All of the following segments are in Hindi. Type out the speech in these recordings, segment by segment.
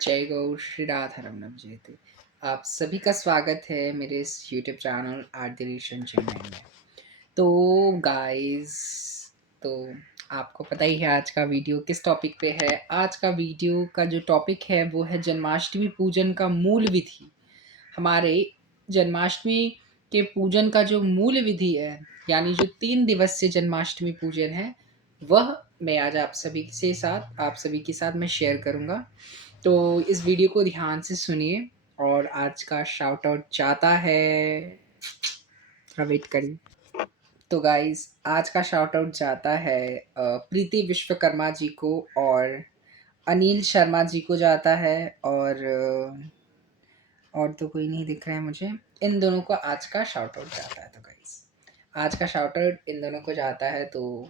जय गौ श्री राधा रमणम जयते। आप सभी का स्वागत है मेरे इस YouTube channel art deletion Chennai में। तो गाइस, तो आपको पता ही है आज का वीडियो किस टॉपिक पे है। आज का वीडियो का जो टॉपिक है वो है जन्माष्टमी पूजन का मूल विधि। हमारे जन्माष्टमी के पूजन का जो मूल विधि है, यानी जो 3 दिवसीय जन्माष्टमी पूजन है, वह मैं आज आप सभी के साथ मैं शेयर करूँगा। तो इस वीडियो को ध्यान से सुनिए। और आज का शाउट आउट जाता है, थोड़ा वेट करिए। तो गाइस, आज का शाउट आउट जाता है प्रीति विश्वकर्मा जी को और अनिल शर्मा जी को जाता है। और तो कोई नहीं दिख रहा है मुझे। इन दोनों को आज का शाउट आउट जाता है। तो गाइस, आज का शाउट आउट इन दोनों को जाता है। तो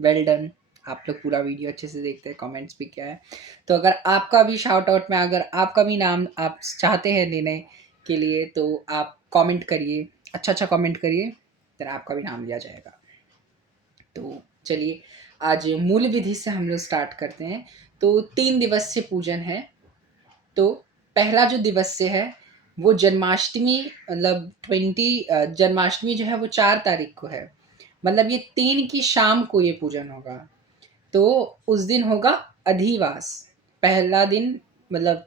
वेल डन। आप लोग पूरा वीडियो अच्छे से देखते हैं, कमेंट्स भी क्या है। तो अगर आपका भी शाउट आउट में, अगर आपका भी नाम आप चाहते हैं लेने के लिए, तो आप कमेंट करिए, अच्छा कमेंट करिए, फिर आपका भी नाम लिया जाएगा। तो चलिए, आज मूल विधि से हम लोग स्टार्ट करते हैं। तो 3 दिवसीय पूजन है। तो पहला जो दिवसीय है वो जन्माष्टमी, मतलब जन्माष्टमी जो है वो 4 तारीख को है। मतलब ये 3 की शाम को ये पूजन होगा। तो उस दिन होगा अधिवास। पहला दिन मतलब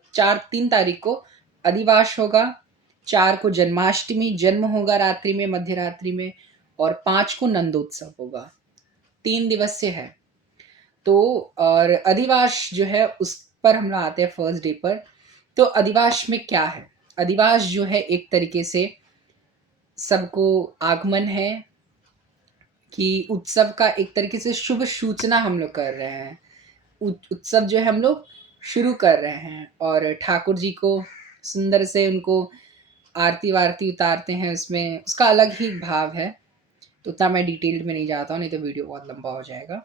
3 तारीख को अधिवास होगा। 4 को जन्माष्टमी, जन्म होगा रात्रि में, मध्य रात्रि में। और 5 को नंदोत्सव होगा। 3 दिवसीय है। तो और अधिवास जो है उस पर हम लोग आते हैं फर्स्ट डे पर। तो अधिवास में क्या है? अधिवास जो है एक तरीके से सबको आगमन है कि उत्सव का एक तरीके से शुभ सूचना हम लोग कर रहे हैं। उत्सव जो है हम लोग शुरू कर रहे हैं और ठाकुर जी को सुंदर से उनको आरती वारती उतारते हैं। उसमें उसका अलग ही भाव है। तो उतना मैं डिटेल्ड में नहीं जाता हूँ, नहीं तो वीडियो बहुत लंबा हो जाएगा।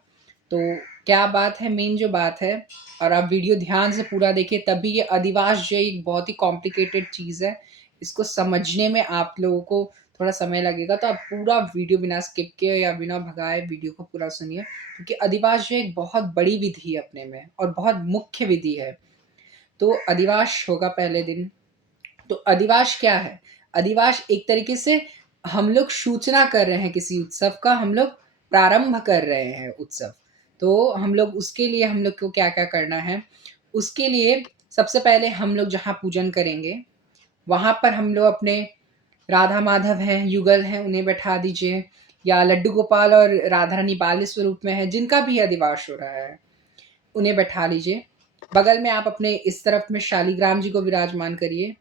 तो क्या बात है, मेन जो बात है, और आप वीडियो ध्यान से पूरा देखिए तभी। ये अधिवास जो एक बहुत ही कॉम्प्लिकेटेड चीज़ है, इसको समझने में आप लोगों को थोड़ा समय लगेगा। तो आप पूरा वीडियो बिना स्किप किए या बिना भगाए वीडियो को पूरा सुनिए, क्योंकि अधिवास जो एक बहुत बड़ी विधि है अपने में और बहुत मुख्य विधि है। तो अधिवास होगा पहले दिन। तो अधिवास क्या है? अधिवास एक तरीके से हम लोग सूचना कर रहे हैं किसी उत्सव का, हम लोग प्रारंभ कर रहे हैं उत्सव। तो हम लोग उसके लिए हम लोग को क्या-क्या करना है? उसके लिए सबसे पहले हम लोग जहाँ पूजन करेंगे, वहाँ पर हम लोग अपने राधा माधव हैं, युगल हैं, उन्हें बैठा दीजिए। या लड्डू गोपाल और राधा रानी बाल स्वरूप में है, जिनका भी अधिवास हो रहा है, उन्हें बैठा लीजिए। बगल में आप अपने इस तरफ में शालिग्राम जी को विराजमान करिए।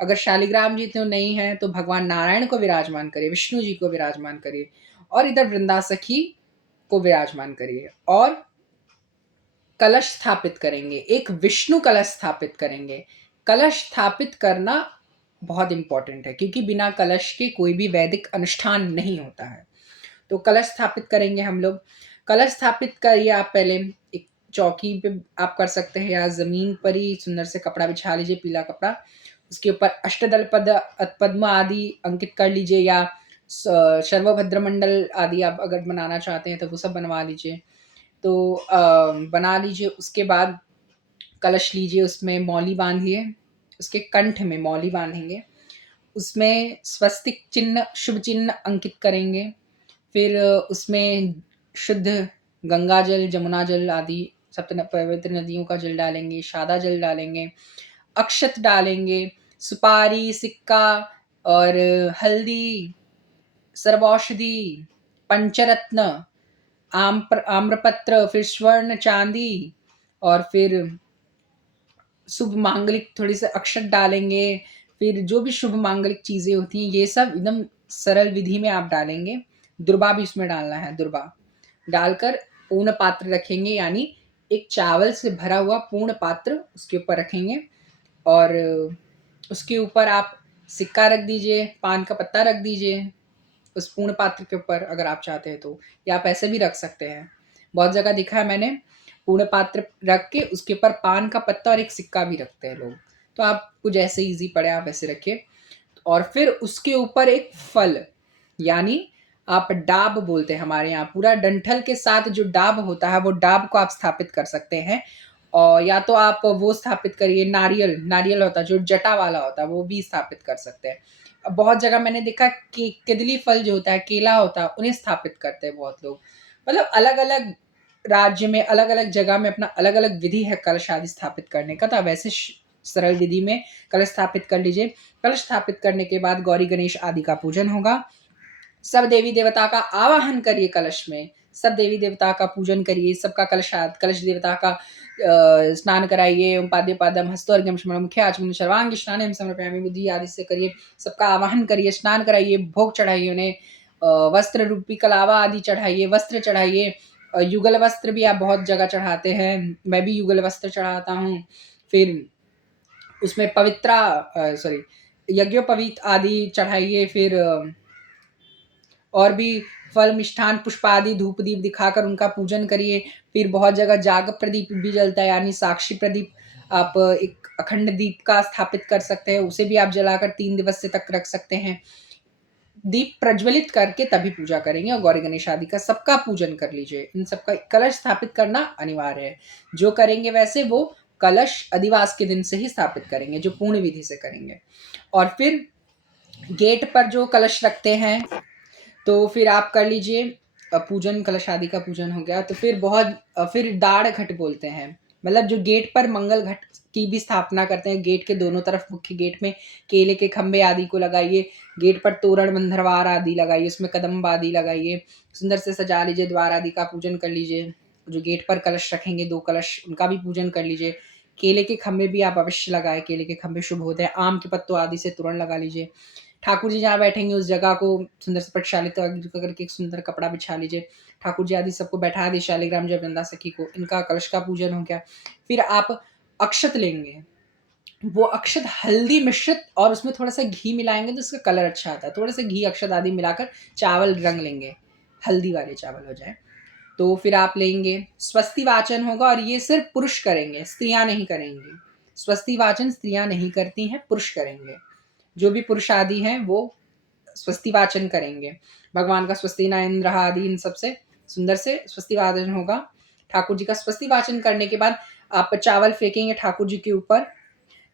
अगर शालिग्राम जी तो नहीं है तो भगवान नारायण को विराजमान करिए, विष्णु जी को विराजमान करिए, और इधर वृंदा सखी को विराजमान करिए। और कलश स्थापित करेंगे, एक विष्णु कलश स्थापित करेंगे। कलश स्थापित करना बहुत इंपॉर्टेंट है, क्योंकि बिना कलश के कोई भी वैदिक अनुष्ठान नहीं होता है। तो कलश स्थापित करेंगे हम लोग। कलश स्थापित करिए आप पहले एक चौकी पे आप कर सकते हैं, या ज़मीन पर ही सुंदर से कपड़ा बिछा लीजिए, पीला कपड़ा। उसके ऊपर अष्टदल पद्म आदि अंकित कर लीजिए, या सर्वभद्र मंडल आदि आप अगर बनाना चाहते हैं तो वो सब बनवा लीजिए। तो बना लीजिए। उसके बाद कलश लीजिए, उसमें मौली बांधिए, उसके कंठ में मौली बांधेंगे, उसमें स्वस्तिक चिन्ह, शुभ चिन्ह अंकित करेंगे। फिर उसमें शुद्ध गंगा जल, जमुना जल आदि पवित्र नदियों का जल डालेंगे, सादा जल डालेंगे, अक्षत डालेंगे, सुपारी, सिक्का और हल्दी, सर्वौषधि, पंचरत्न, आम्रपत्र, फिर स्वर्ण, चांदी, और फिर शुभ मांगलिक थोड़ी से अक्षत डालेंगे। फिर जो भी शुभ मांगलिक चीज़ें होती हैं, ये सब एकदम सरल विधि में आप डालेंगे। दुर्बा भी उसमें डालना है। दुर्बा डालकर पूर्ण पात्र रखेंगे, यानी एक चावल से भरा हुआ पूर्ण पात्र उसके ऊपर रखेंगे। और उसके ऊपर आप सिक्का रख दीजिए, पान का पत्ता रख दीजिए उस पूर्ण पात्र के ऊपर, अगर आप चाहते हैं तो। या आप ऐसे भी रख सकते हैं। बहुत जगह देखा है मैंने, पूर्ण पात्र रख के उसके ऊपर पान का पत्ता और एक सिक्का भी रखते हैं लोग। तो आपको जैसे ईज़ी पड़े आप वैसे रखिए। और फिर उसके ऊपर एक फल, यानी आप डाब बोलते हैं हमारे यहाँ, पूरा डंठल के साथ जो डाब होता है वो डाब को आप स्थापित कर सकते हैं। और या तो आप वो स्थापित करिए, नारियल होता है जो जटा वाला होता है, वो भी स्थापित कर सकते हैं। बहुत जगह मैंने देखा कि कदली फल जो होता है, केला होता है, उन्हें स्थापित करते हैं बहुत लोग। मतलब अलग-अलग राज्य में, अलग-अलग जगह में अपना अलग-अलग विधि है कलश आदि स्थापित करने का। तो आप वैसे सरल विधि में कलश स्थापित कर लीजिए। कलश स्थापित करने के बाद गौरी गणेश आदि का पूजन होगा। सब देवी देवता का आवाहन करिए कलश में, सब देवी देवता का पूजन करिए, सबका कलश देवता का स्नान कराइए। ओम पाद्य पादम हस्तोर्घ्यम शमलं मुखे आचमन सर्वांग स्नानम समर्पयामि, बुद्धि आदि से करिए, सबका आवाहन करिए, स्नान कराइए, भोग चढ़ाइए उन्हें, वस्त्र रूपी कलावा आदि चढ़ाइए, वस्त्र चढ़ाइए। युगल वस्त्र भी आप बहुत जगह चढ़ाते हैं, मैं भी युगल वस्त्र चढ़ाता हूँ। फिर उसमें पवित्रा सॉरी यज्ञोपवीत आदि चढ़ाइए। फिर और भी फल मिष्ठान पुष्प आदि धूप दीप दिखाकर उनका पूजन करिए। फिर बहुत जगह जाग प्रदीप भी जलता है, यानी साक्षी प्रदीप, आप एक अखंड दीप का स्थापित कर सकते हैं, उसे भी आप जलाकर 3 दिवस से तक रख सकते हैं। दीप प्रज्वलित करके तभी पूजा करेंगे और गौरी गणेश आदि का सबका पूजन कर लीजिए। इन सबका कलश स्थापित करना अनिवार्य है। जो करेंगे वैसे वो कलश अधिवास के दिन से ही स्थापित करेंगे, जो पूर्ण विधि से करेंगे। और फिर गेट पर जो कलश रखते हैं, तो फिर आप कर लीजिए पूजन, कलश आदि का पूजन हो गया। तो फिर फिर दाढ़ घट बोलते हैं, मतलब जो गेट पर मंगल घट की भी स्थापना करते हैं। गेट के दोनों तरफ मुख्य गेट में केले के खंभे आदि को लगाइए, गेट पर तोरण बंधरवार आदि लगाइए, उसमें कदम्ब आदि लगाइए, सुंदर से सजा लीजिए, द्वार आदि का पूजन कर लीजिए। जो गेट पर कलश रखेंगे 2 कलश, उनका भी पूजन कर लीजिए। केले के खंभे भी आप अवश्य लगाए, केले के खंभे शुभ होते हैं। आम के पत्तों आदि से तोरण लगा लीजिए। ठाकुर जी जहाँ बैठेंगे उस जगह को सुंदर से प्रक्षालित करके एक सुंदर कपड़ा बिछा लीजिए। ठाकुर जी आदि सबको बैठा दिए, शालिग्राम जय वृंदा सखी को, इनका कलश का पूजन हो गया। फिर आप अक्षत लेंगे, वो अक्षत हल्दी मिश्रित और उसमें थोड़ा सा घी मिलाएंगे तो उसका कलर अच्छा आता है। थोड़ा सा घी अक्षत आदि मिलाकर चावल रंग लेंगे, हल्दी वाले चावल हो जाए। तो फिर आप लेंगे, स्वस्ति वाचन होगा और ये सिर्फ पुरुष करेंगे, स्त्रियां नहीं करेंगी। स्वस्ति वाचन स्त्रियां नहीं करती हैं, पुरुष करेंगे। जो भी पुरुष आदि हैं वो स्वस्ति वाचन करेंगे। भगवान का स्वस्ति न इंद्र आदि इन सबसे सुंदर से स्वस्ति वाचन होगा। ठाकुर जी का स्वस्ति वाचन करने के बाद आप चावल फेंकेंगे ठाकुर जी के ऊपर।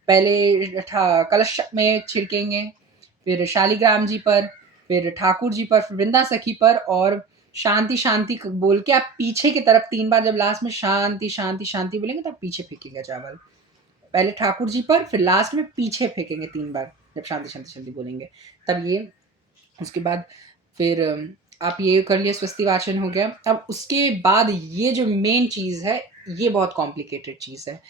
पहले कलश में छिड़केंगे, फिर शालिग्राम जी पर, फिर ठाकुर जी पर, फिर वृंदा सखी पर, और शांति शांति बोल के आप पीछे की तरफ 3 बार, जब लास्ट में शांति शांति शांति बोलेंगे तो आप पीछे फेंकेंगे चावल। पहले ठाकुर जी पर, फिर लास्ट में पीछे फेंकेंगे 3 बार, जब शांति शांति शांति बोलेंगे तब ये। उसके बाद फिर आप ये कर लिए, स्वस्ति वाचन हो गया। अब उसके बाद ये जो मेन चीज़ है, ये बहुत कॉम्प्लिकेटेड चीज़ है।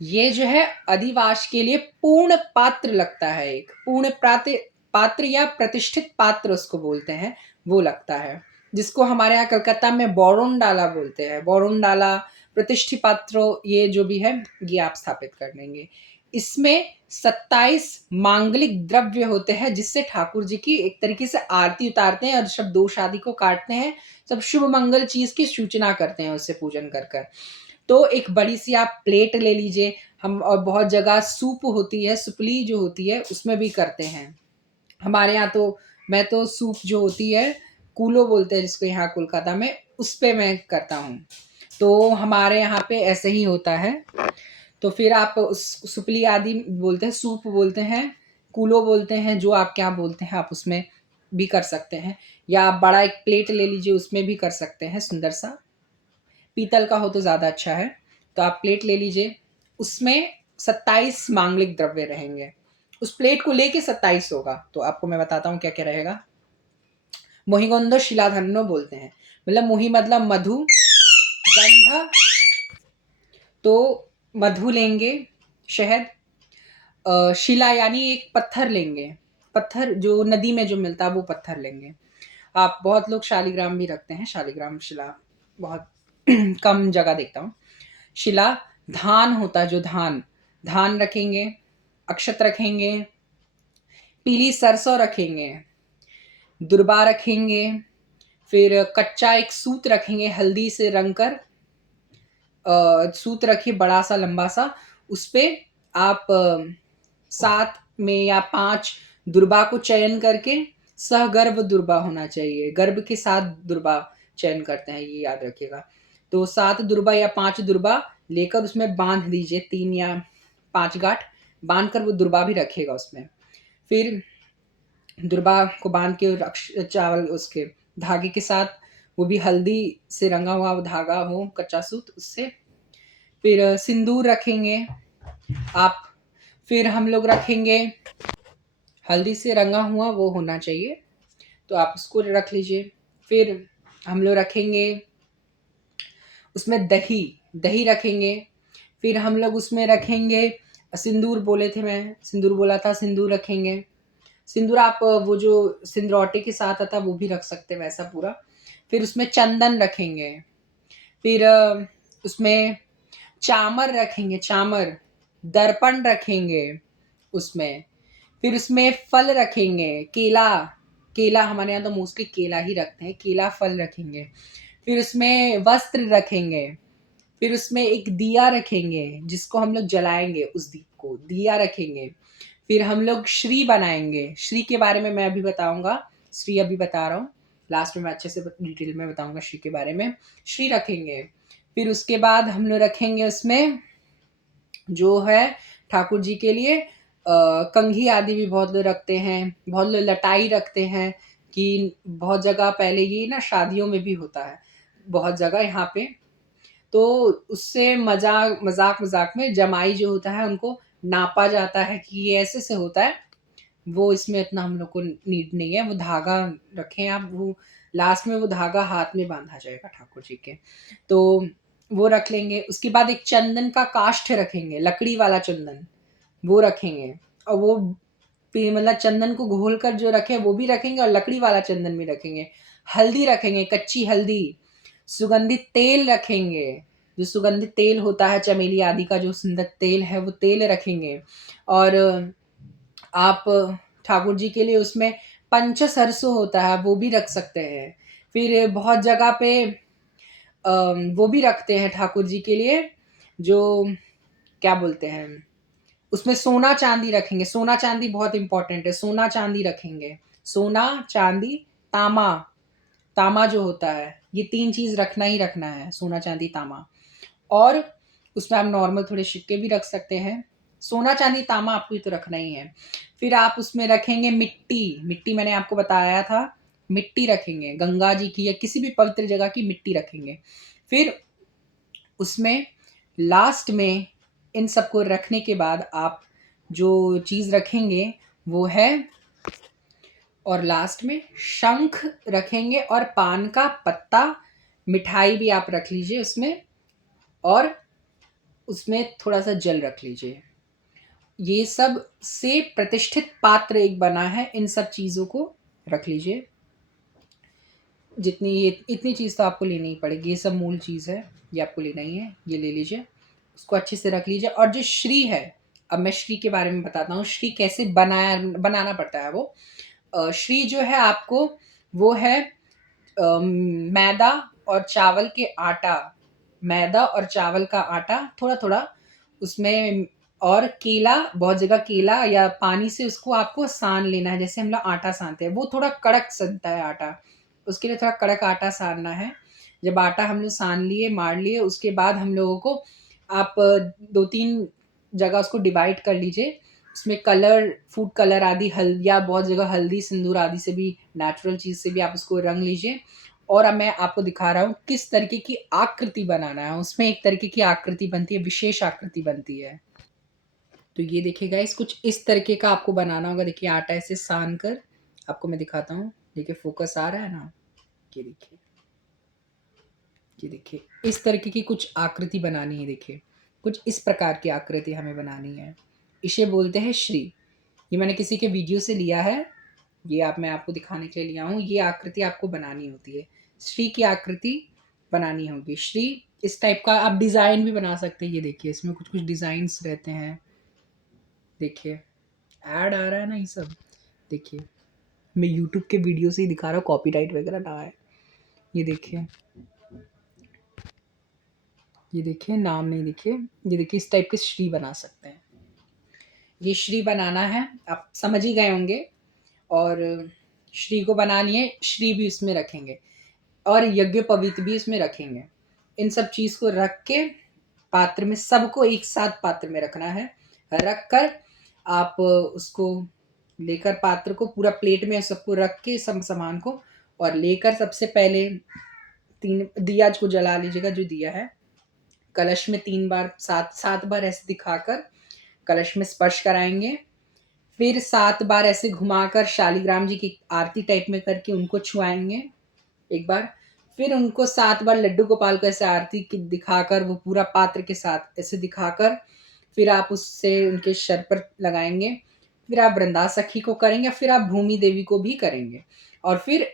ये जो है अधिवास के लिए पूर्ण पात्र लगता है, एक पूर्ण पात्र या प्रतिष्ठित पात्र उसको बोलते हैं, वो लगता है, जिसको हमारे यहाँ कलकत्ता में बोरुन डाला बोलते हैं। बोरुन डाला, प्रतिष्ठित पात्र, ये जो भी है ये आप स्थापित कर देंगे। इसमें 27 मांगलिक द्रव्य होते हैं जिससे ठाकुर जी की एक तरीके से आरती उतारते हैं और सब दोष आदि को काटते हैं, सब शुभ मंगल चीज की सूचना करते हैं उससे पूजन कर कर। तो एक बड़ी सी आप प्लेट ले लीजिए। हम और बहुत जगह सूप होती है, सुपली जो होती है उसमें भी करते हैं। हमारे यहाँ तो मैं तो सूप जो होती है, कूलो बोलते हैं जिसको यहाँ कोलकाता में, उस पे मैं करता हूँ। तो हमारे यहाँ पे ऐसे ही होता है। तो फिर आप उस सुपली आदि बोलते हैं, सूप बोलते हैं, कूलो बोलते हैं, जो आप क्या बोलते हैं आप उसमें भी कर सकते हैं। या आप बड़ा एक प्लेट ले लीजिए, उसमें भी कर सकते हैं, सुंदर सा पीतल का हो तो ज़्यादा अच्छा है। तो आप प्लेट ले लीजिए, उसमें 27 मांगलिक द्रव्य रहेंगे। उस प्लेट को लेके 27 होगा। तो आपको मैं बताता हूँ क्या क्या रहेगा। मोहिगंधो शिलाधन्नो बोलते हैं, मतलब मोही मतलब मधु, गंध तो मधु लेंगे, शहद, शिला यानी एक पत्थर लेंगे, पत्थर जो नदी में जो मिलता है वो पत्थर लेंगे। आप बहुत लोग शालिग्राम भी रखते हैं, शालिग्राम शिला बहुत कम जगह देखता हूँ। शिला, धान होता है जो धान रखेंगे, अक्षत रखेंगे, पीली सरसों रखेंगे, दुर्बा रखेंगे, फिर कच्चा एक सूत रखेंगे हल्दी से रंग कर, सूत रखिए बड़ा सा लंबा सा, उस पे आप 7 में या 5 दुर्बा को चयन करके, सहगर्भ दुर्बा होना चाहिए, गर्भ के साथ दुर्बा चयन करते हैं, ये याद रखिएगा। तो 7 दुर्बा या 5 दुर्बा लेकर उसमें बांध दीजिए 3 या 5 गांठ बांध कर, वो दुर्बा भी रखेगा उसमें। फिर दुर्बा को बांध के चावल उसके धागे के साथ, वो भी हल्दी से रंगा हुआ वो धागा हो, कच्चा सूत, उससे। फिर सिंदूर रखेंगे आप। फिर हम लोग रखेंगे हल्दी से रंगा हुआ वो होना चाहिए, तो आप उसको रख लीजिए। फिर हम लोग रखेंगे उसमें दही, दही रखेंगे। फिर हम लोग उसमें रखेंगे सिंदूर, बोले थे मैं, सिंदूर बोला था, सिंदूर रखेंगे। सिंदूर आप वो जो सिंदूरौटे के साथ आता है वो भी रख सकते हैं, वैसा पूरा। फिर उसमें चंदन रखेंगे। फिर उसमें चामर रखेंगे, चामर, दर्पण रखेंगे उसमें। फिर उसमें फल रखेंगे, केला, केला हमारे यहाँ तो मोस्टली केला ही रखते हैं, केला फल रखेंगे। फिर उसमें वस्त्र रखेंगे। फिर उसमें एक दिया रखेंगे जिसको हम लोग जलाएंगे, उस दीप को दिया रखेंगे। फिर हम लोग श्री बनाएंगे। श्री के बारे में मैं अभी बताऊंगा, श्री अभी बता रहा हूँ, लास्ट में मैं अच्छे से डिटेल में बताऊंगा श्री के बारे में। श्री रखेंगे। फिर उसके बाद हम लोग रखेंगे उसमें जो है ठाकुर जी के लिए कंघी आदि भी बहुत लोग रखते हैं, बहुत लोग लटाई रखते हैं। कि बहुत जगह पहले ये ना शादियों में भी होता है, बहुत जगह यहाँ पे, तो उससे मजाक मजाक मजाक में जमाई जो होता है उनको नापा जाता है कि ये ऐसे से होता है। वो इसमें इतना हम लोग को नीड नहीं है। वो धागा रखें आप, वो लास्ट में वो धागा हाथ में बांधा जाएगा ठाकुर जी के, तो वो रख लेंगे। उसके बाद एक चंदन का काष्ठ रखेंगे, लकड़ी वाला चंदन, वो रखेंगे। और वो मतलब चंदन को घोल कर जो रखे वो भी रखेंगे, और लकड़ी वाला चंदन भी रखेंगे। हल्दी रखेंगे, कच्ची हल्दी। सुगंधित तेल रखेंगे, जो सुगंधित तेल होता है चमेली आदि का जो सुंदर तेल है, वो तेल रखेंगे। और आप ठाकुर जी के लिए उसमें पंच सरसों होता है, वो भी रख सकते हैं। फिर बहुत जगह पे वो भी रखते हैं ठाकुर जी के लिए, जो क्या बोलते हैं, उसमें सोना चांदी रखेंगे। सोना चांदी बहुत इंपॉर्टेंट है, सोना चांदी रखेंगे। सोना, चांदी, तामा, तामा जो होता है, ये 3 चीज रखना ही रखना है, सोना चांदी तामा। और उसमें आप नॉर्मल थोड़े सिक्के भी रख सकते हैं। सोना चांदी तामा आपको ये तो रखना ही है। फिर आप उसमें रखेंगे मिट्टी, मिट्टी मैंने आपको बताया था, मिट्टी रखेंगे, गंगा जी की या किसी भी पवित्र जगह की मिट्टी रखेंगे। फिर उसमें लास्ट में इन सबको रखने के बाद आप जो चीज़ रखेंगे वो है, और लास्ट में शंख रखेंगे और पान का पत्ता, मिठाई भी आप रख लीजिए उसमें, और उसमें थोड़ा सा जल रख लीजिए। ये सब से प्रतिष्ठित पात्र एक बना है, इन सब चीज़ों को रख लीजिए। जितनी ये इतनी चीज़ तो आपको लेनी ही पड़ेगी, ये सब मूल चीज़ है, ये आपको लेना ही है, ये ले लीजिए, उसको अच्छे से रख लीजिए। और जो श्री है, अब मैं श्री के बारे में बताता हूँ, श्री कैसे बनाना पड़ता है। वो श्री जो है आपको, वो है मैदा और चावल के आटा, मैदा और चावल का आटा थोड़ा थोड़ा उसमें, और केला, बहुत जगह केला या पानी से उसको आपको सान लेना है, जैसे हम लोग आटा सानते हैं, वो थोड़ा कड़क सनता है आटा, उसके लिए थोड़ा कड़क आटा सानना है। जब आटा हम लोग सान लिए, मार लिए, उसके बाद हम लोगों को आप 2-3 जगह उसको डिवाइड कर लीजिए। उसमें कलर, फूड कलर आदि, या बहुत जगह हल्दी सिंदूर आदि से भी, नेचुरल चीज़ से भी आप उसको रंग लीजिए। और अब मैं आपको दिखा रहा हूँ किस तरीके की आकृति बनाना है। उसमें एक तरीके की आकृति बनती है, विशेष आकृति बनती है। तो ये देखिए गाइस, कुछ इस तरीके का आपको बनाना होगा। देखिए आटा ऐसे सान कर आपको मैं दिखाता हूँ। देखिए फोकस आ रहा है ना, ये देखिए, ये देखिए, इस तरीके की कुछ आकृति बनानी है। देखिए कुछ इस प्रकार की आकृति हमें बनानी है, इसे बोलते हैं श्री। ये मैंने किसी के वीडियो से लिया है, ये मैं आपको दिखाने के लिए लिया हूँ। ये आकृति आपको बनानी होती है, श्री की आकृति बनानी होगी। श्री इस टाइप का आप डिज़ाइन भी बना सकते हैं। ये देखिए इसमें कुछ कुछ डिज़ाइंस रहते हैं। देखिए ऐड आ रहा है ना, ये सब देखिए, मैं यूट्यूब के वीडियो से ही दिखा रहा हूँ, कॉपीराइट वगैरह ना आए। ये देखिए, ये देखिए, नाम नहीं, देखिए ये देखिए, इस टाइप के श्री बना सकते हैं। ये श्री बनाना है, आप समझ ही गए होंगे। और श्री को बना लिए, श्री भी इसमें रखेंगे, और यज्ञ पवित्र भी इसमें रखेंगे। इन सब चीज़ को रख के पात्र में, सबको एक साथ पात्र में रखना है। रख कर आप उसको लेकर पात्र को पूरा प्लेट में सबको रख के सब सामान को, और लेकर सबसे पहले 3 दिया को जला लीजिएगा, जो दिया है कलश में 3 बार 7 बार ऐसे दिखाकर कलश में स्पर्श कराएंगे। फिर 7 बार ऐसे घुमाकर शालिग्राम जी की आरती टाइप में करके उनको छुआएंगे एक बार। फिर उनको 7 बार लड्डू गोपाल को ऐसे आरती की दिखाकर, वो पूरा पात्र के साथ ऐसे दिखाकर, फिर आप उससे उनके सर पर लगाएंगे। फिर आप वृंदा सखी को करेंगे, फिर आप भूमि देवी को भी करेंगे। और फिर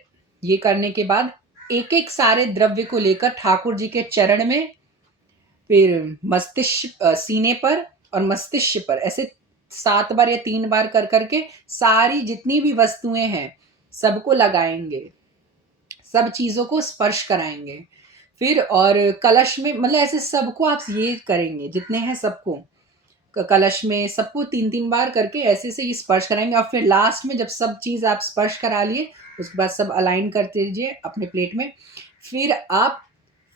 ये करने के बाद एक एक सारे द्रव्य को लेकर ठाकुर जी के चरण में, फिर मस्तिष्क सीने पर और मस्तिष्क पर ऐसे 7 बार या 3 बार कर करके सारी जितनी भी वस्तुएं हैं सबको लगाएंगे, सब चीज़ों को स्पर्श कराएंगे। फिर और कलश में, मतलब ऐसे सबको आप ये करेंगे, जितने हैं सबको कलश में सबको 3-3 बार करके ऐसे से ये स्पर्श कराएंगे। और फिर लास्ट में जब सब चीज़ आप स्पर्श करा लिए, उसके बाद सब अलाइन करते दीजिए अपने प्लेट में। फिर आप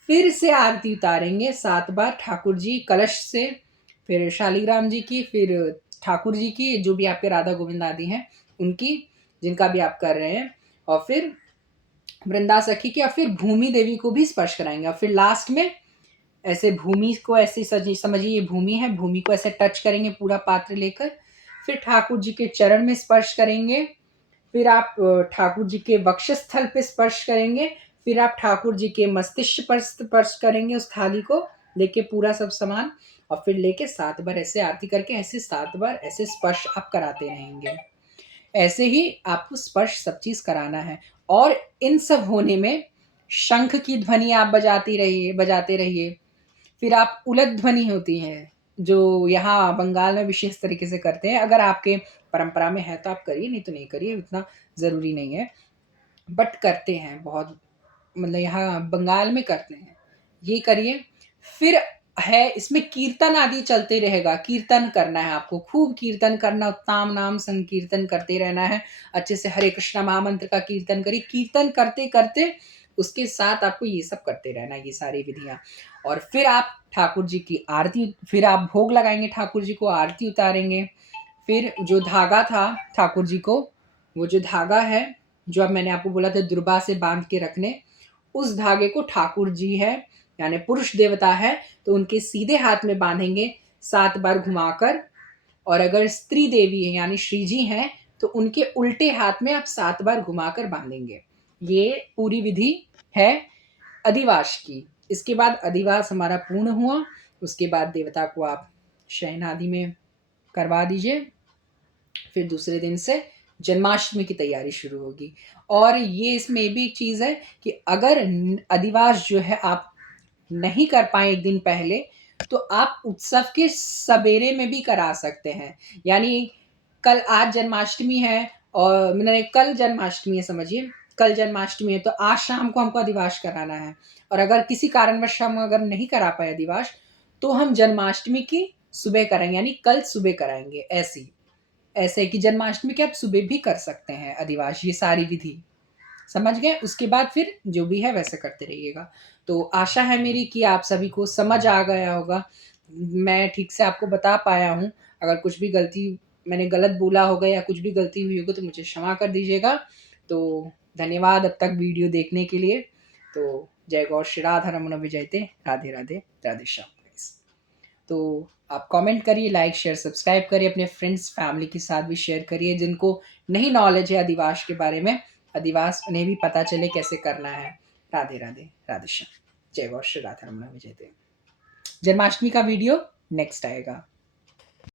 फिर से आरती उतारेंगे 7 बार ठाकुर जी कलश से, फिर शालिग्राम जी की, फिर ठाकुर जी की, जो भी आपके राधा गोविंद आदि हैं उनकी, जिनका भी आप कर रहे हैं, और फिर वृंदा सखी की, और फिर भूमि देवी को भी स्पर्श कराएंगे। और फिर लास्ट में ऐसे भूमि को ऐसे समझिए ये भूमि है, भूमि को ऐसे टच करेंगे पूरा पात्र लेकर। फिर ठाकुर जी के चरण में स्पर्श करेंगे। फिर आप ठाकुर जी के वक्षस्थल पे स्पर्श करेंगे। फिर आप ठाकुर जी के मस्तिष्क पर स्पर्श करेंगे उस थाली को लेके पूरा सब सामान, और फिर लेके 7 बार ऐसे आरती करके ऐसे 7 बार ऐसे स्पर्श आप कराते रहेंगे। ऐसे ही आपको स्पर्श सब चीज कराना है। और इन सब होने में शंख की ध्वनि आप बजाते रहिए। फिर आप उलट ध्वनि होती है, जो यहाँ बंगाल में विशेष तरीके से करते हैं। अगर आपके परंपरा में है तो आप करिए, नहीं तो नहीं करिए, इतना ज़रूरी नहीं है, बट करते हैं बहुत, मतलब यहाँ बंगाल में करते हैं, ये करिए। फिर है इसमें कीर्तन आदि चलते रहेगा, कीर्तन करना है आपको, खूब कीर्तन करना, उत्तम नाम संकीर्तन करते रहना है। अच्छे से हरे कृष्णा महामंत्र का कीर्तन करिए। कीर्तन करते करते उसके साथ आपको ये सब करते रहना, ये सारी विधियां। और फिर आप ठाकुर जी की आरती, फिर आप भोग लगाएंगे, ठाकुर जी को आरती उतारेंगे। फिर जो धागा था ठाकुर जी को, वो जो धागा है जो अब मैंने आपको बोला था दुर्बा से बांध के रखने, उस धागे को ठाकुर जी है यानी पुरुष देवता है तो उनके सीधे हाथ में बांधेंगे 7 बार घुमाकर। और अगर स्त्री देवी है यानी श्री जी हैं तो उनके उल्टे हाथ में आप 7 बार घुमाकर बांधेंगे। ये पूरी विधि है अधिवास की। इसके बाद अधिवास हमारा पूर्ण हुआ, उसके बाद देवता को आप शयन आदि में करवा दीजिए। फिर दूसरे दिन से जन्माष्टमी की तैयारी शुरू होगी। और ये इसमें भी एक चीज़ है कि अगर अधिवास जो है आप नहीं कर पाए एक दिन पहले, तो आप उत्सव के सवेरे में भी करा सकते हैं। यानी कल, आज जन्माष्टमी है और मैंने कल जन्माष्टमी है समझिए, कल जन्माष्टमी है तो आज शाम को हमको अधिवास कराना है। और अगर किसी कारणवश हम अगर नहीं करा पाए अधिवास, तो हम जन्माष्टमी की सुबह करेंगे, यानी कल सुबह कराएंगे। ऐसे कि जन्माष्टमी के आप सुबह भी कर सकते हैं अधिवास। ये सारी विधि समझ गए, उसके बाद फिर जो भी है वैसे करते रहिएगा। तो आशा है मेरी कि आप सभी को समझ आ गया होगा, मैं ठीक से आपको बता पाया हूँ। अगर कुछ भी गलती मैंने गलत बोला होगा या कुछ भी गलती हुई होगी तो मुझे क्षमा कर दीजिएगा। तो धन्यवाद अब तक वीडियो देखने के लिए। तो जय गौ श्री राधा रमन विजयते, राधे राधे, राधे श्याम। तो आप कमेंट करिए, लाइक शेयर सब्सक्राइब करिए, अपने फ्रेंड्स फैमिली के साथ भी शेयर करिए जिनको नहीं नॉलेज है अधिवास के बारे में, अधिवास उन्हें भी पता चले कैसे करना है। राधे राधे, राधे श्याम, जय गौ श्री राधा रमन विजयते। जन्माष्टमी का वीडियो नेक्स्ट आएगा।